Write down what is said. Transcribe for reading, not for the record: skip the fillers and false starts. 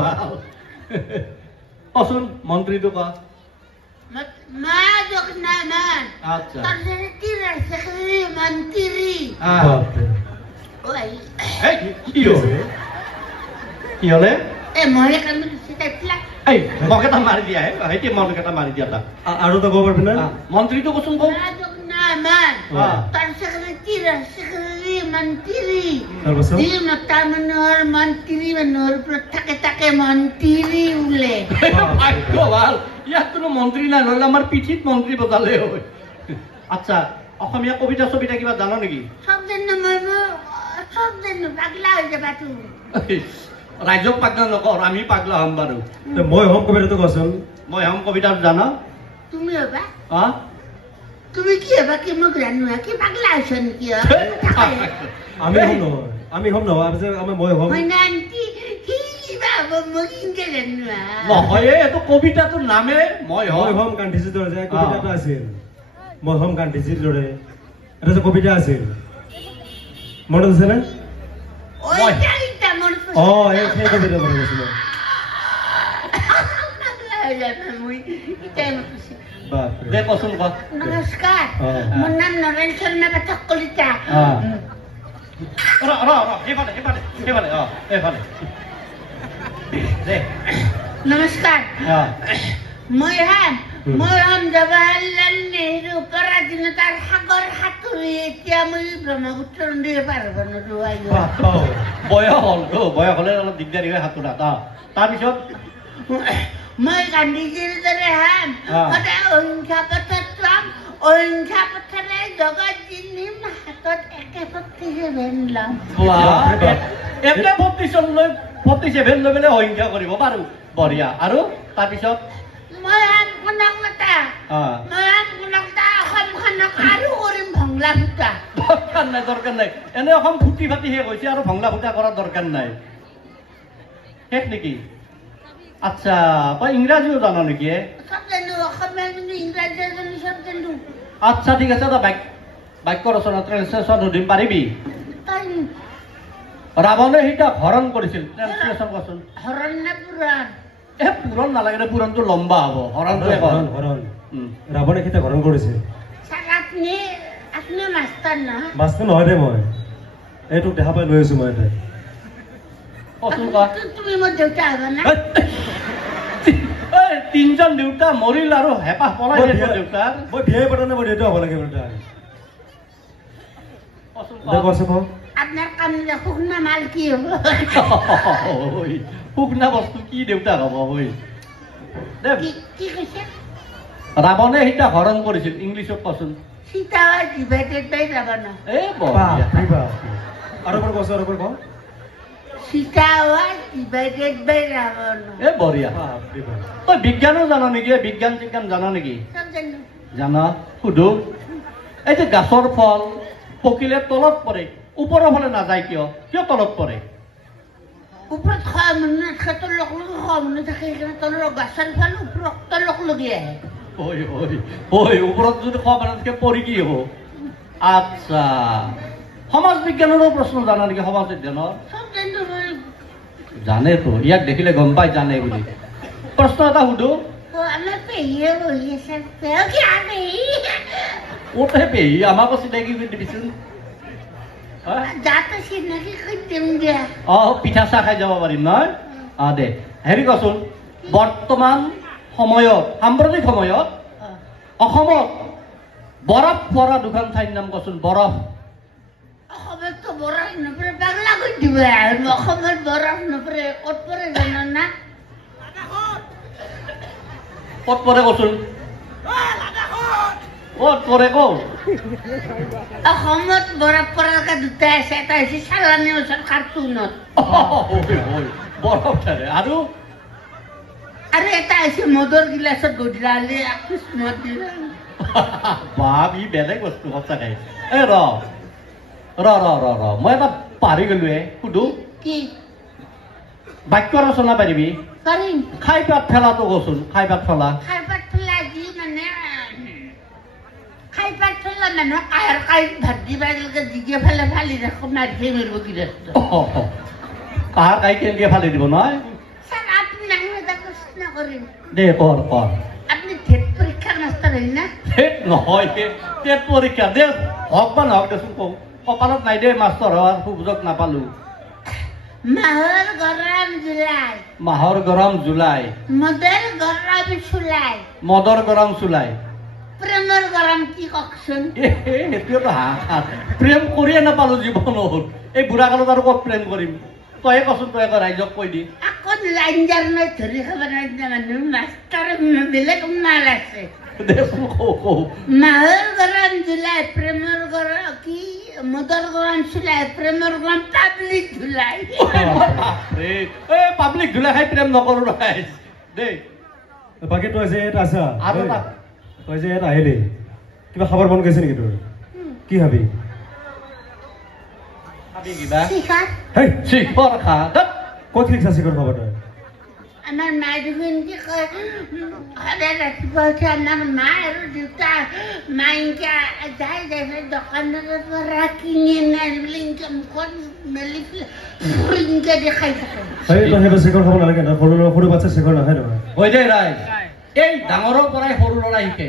ভাল কচোন মন্ত্ৰীটো ক আচ্ছা কি হলে মকেটা মাৰি দিয়া সেইটো মনকেটা মাৰি দিয়া তাক আৰু তো ক'ব পাৰবি না মন্ত্ৰীটো কচোন কওঁ ইয়াত কোনো মন্ত্ৰী নাই নহলে আমাৰ পিঠিত মন্ত্ৰী বজালে হয় আচ্ছা অসমীয়া কবিতা ছবিতা কিবা জানো নেকি ৰাইজক পাগলা নকৰ আমি পাগলা হম বাৰু মই হম কবিতাটো কচোন মই হম কবিতাটো জানো তুমি হবা হা তুমি কি হবা কি মোক জানো কি পাগলা আছ নেকি আমি হম নহয় আমি মই হম মই নান্তি কি বাবা মোক ইনকে জানো নহয় এটো কবিতাটোৰ নামে মই হম গান্ধীজিৰ দৰে যে কবিতাটো আছিল মই হম গান্ধীজিৰ দৰে এটা যে কবিতা আছিল মনত আছে না সেই কবিতা মনত আছে দে কচোন ক নমস্কাৰ মোৰ নাম নৰেন শৰ্মা পাঠক কলিতা নমস্কাৰ মই হম জৱাহৰলাল নেহৰু পৰাধীনতাৰ সাগৰ সাঁতুৰি এতিয়া মই ব্ৰহ্মপুত্ৰ নদীৰ পাৰ হ'ব নোৱাৰো বয়স হলে অলপ দিগদাৰী হয় সাঁতোৰা তাৰপিছত মই গান্ধীজীৰ দৰে হম সদায় অহিংসা পথত যাম অহিংসা পথেৰে জগত জিনিম হাতত একে 47 ল'ম একে 47 লৈ পেলাই অহিংসা কৰিব পাৰো বঢ়িয়া আৰু তাৰপিছত মই হম কনকলতা অসমখনক আৰু কৰিম ভংলা ফুটা দৰকাৰ নাই এনে অসম ফুটি ফাটি শেষ হৈছে আৰু ভংলা ফুটা কৰাৰ দৰকাৰ নাই শেষ নেকি আচ্ছা তই ইংৰাজীও জান নেকি আচ্ছা ঠিক আছে তই বাক্য ৰচনা ট্ৰেন্সলেশ্যন সুধিম পাৰিবি ৰাৱণে সীতাক হৰণ কৰিছিল ট্ৰেন্সলেশ্যন কচোন হৰণ নে পুৰাণ পুৰণ নালাগে দে পুৰণটো লম্বা হ'ব হৰণটো হৰণ ৰাৱণে সীতাক হৰণ কৰিছিল আপুনি মাষ্টাৰ মাষ্টাৰ নহয় দে মই এইটোক দেখা পাই লৈ আছো মই এতিয়া তুমি মোৰ দেউতা হবা না তিনজন দেউতা মৰিল আৰু হেঁপাহ পলাই দেউতা মই বিয়াই পতা নাই মই দেউতা হ'ব লাগে আপোনাৰ কাম শুকনা মাল কি হ'ব শুকনা বস্তু কি দেউতা হ'ব কি কৈছে ৰাৱণে সীতাক হৰণ কৰিছিল ইংলিছত কচোন সীতা ডিভাইডেড বাই ৰাৱণ সীতা ডিভাইডেড বাই ৰাৱণ বঢ়িয়া তই বিজ্ঞানো জান নেকি বিজ্ঞান চিজ্ঞান জান নেকি জানা সুধো এই যে গাছৰ ফল পকিলে তলত পৰে ওপৰৰ ফালে নাযায় কিয় তলত পৰে ওপৰত খোৱা মানুহ নাথাকে তলক লগি খোৱা মানুহ থাকে সেইকাৰণে তলৰ গাছৰ ফল ওপৰত তলক লগি আহে ওপৰত যদি খোৱা মানুহ থাকে পৰি কি হ'ব আচ্ছা সমাজ বিজ্ঞানৰো প্ৰশ্ন জানা নেকি সমাজ বিজ্ঞানৰ জানেতো ইয়াক দেখিলে গম পাই জানে বুলি প্ৰশ্ন এটা সুধো পেহী আমাকো চিনাকি কৰি দিবিচোন পিঠা চাহ খাই যাব পাৰিম নহয় দে হেৰি কচোন বৰ্তমান সময়ত সাম্প্ৰতিক সময়ত অসমত বৰফ পৰা দুখন ঠাইৰ নাম কচোন বৰফ অসমততো বৰফ নপৰে পাগলা কৰি দিব অসমত বৰফ নপৰে ক'ত পৰে জানো না ক'ত পৰে কচোন ক'ত পৰে কওঁ অসমত বৰফ পৰাকে দুটা আছে এটা হৈছে চালানী ওচৰত কাৰ্টুনত বৰফ থাকে আৰু এটা হৈছে মদৰ গিলাচত গধূলি বাপ ই বেলেগ বস্তু সঁচাকে ৰ মই এটা পাহৰি গলো সুধো কি বাক্য ৰচনা পাৰিবি পাৰিম খাই পাত ফেলাটো কচোন খাই পাত ফেলা যি মানে খাই পাত ফেলা মানুহক কাঁহৰ কাঁহীত ভাত দিবা জিগে ফেলে ফালি ৰাখো মাৰি মাৰিব গিলাচটো কাঁহৰ কাঁহী কেনেকে ফালি দিব নহয় প্ৰশ্ন কৰিম দে কৰ আপুনি টেট পৰীক্ষাৰ মাষ্টাৰ হয় না টেট নহয় টেট পৰীক্ষা দে হওক বা নহওক দেচোন কওঁ কপালত নাই দে মাষ্টৰ হোৱাৰ সুযোগ নাপালো মাহৰ গৰম জুলাই মাহৰ গৰম জুলাই মদৰ গৰম চুলাই মদৰ গৰম চুলাই প্ৰেমৰ গৰম কি কওকচোন সেইটোৱেতো হাহাকাৰ প্ৰেম কৰিয়ে নাপালো জীৱনত এই বুঢ়া কালত আৰু ক'ত প্ৰেম কৰিম তয়ে কচোন তই আকৌ ৰাইজক কৈ দি আকৌ লাইনজাৰ মই ধৰি খাব নাজানা মানুহ মাষ্টৰ বেলেগ মাল আছে দেচোন কওঁ মাহৰ গৰম জুলাই প্ৰেমৰ গৰম কি মদৰ গৰম চুলাই প্ৰেমৰ গৰম পাব্লিক জুলাই এই পাব্লিক ধুলাই খাই প্ৰেম নকৰো ৰাইজ দেই বাকী তই যে ইয়াত আছা আৰু ঐ, এটা তই যে ইয়াত আহিলি কিবা খাবৰ মন গৈছে নেকি তোৰ কি খাবি খাবি কিবা শিখাত হেই চিখৰ খা ধেৎ। ক'ত শিকছা চিকৰ খাব তই আমাৰ মায়ে দেখোন কি কয় সদায় ৰাতিপুৱা উঠি আমাৰ মা আৰু দেউতা মাইনকে যাই দোকানৰ পৰা কিনি আনি ইনকে মুখত মেলি পেলাই ইনকে দেখাই থাকে হেই তই সেইটো চিকৰ খাব নালাগে নহয় সৰু সৰু বাচ্ছা চিকৰ নাখায় নহয় হৈ যায় ৰাইজ এই ডাঙৰৰ পৰাই সৰু ল'ৰাই শিকে